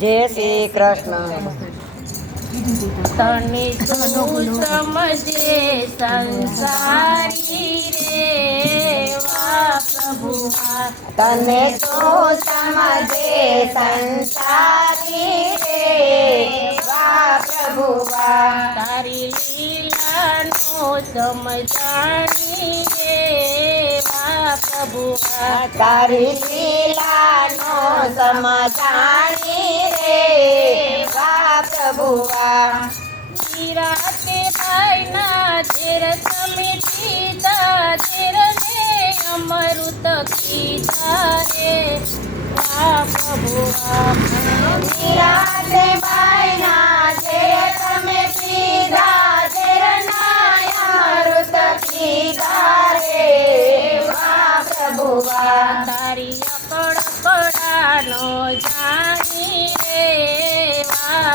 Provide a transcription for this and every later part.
जय श्री कृष्ण तने तो समझे संसारी रे वा प्रभुवा तो तो तारी लीला नो समझानी रे वा प्रभुवा तो तो तारी लीला नो समझानी बु मिराइना चे तीतामा मर त खि छ रे बाबुवा भाइ नेराबुवा बडा नोजा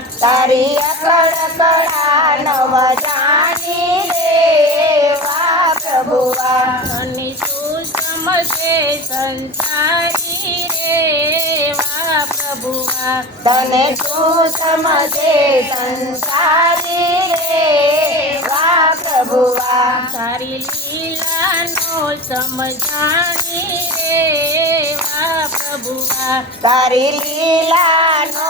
तरी अकड़ कड़ा नव जानी देवा प्रभुआ धनि तू संसारी देवा प्रभुआ धने तू समझे संसारी प्रभुआ सारी लीला नो समझानी रे वा प्रभुआ सारी लीला नो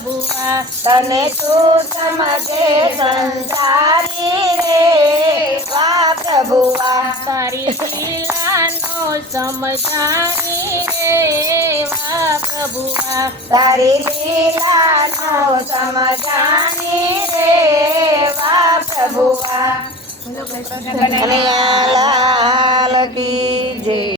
बुआ तने तू समझे संसारी रे बात बुआ तारी लानो समझानी रे बात बुआ तारी लानो समझानी रे बात बुआ धन्यवाद की जय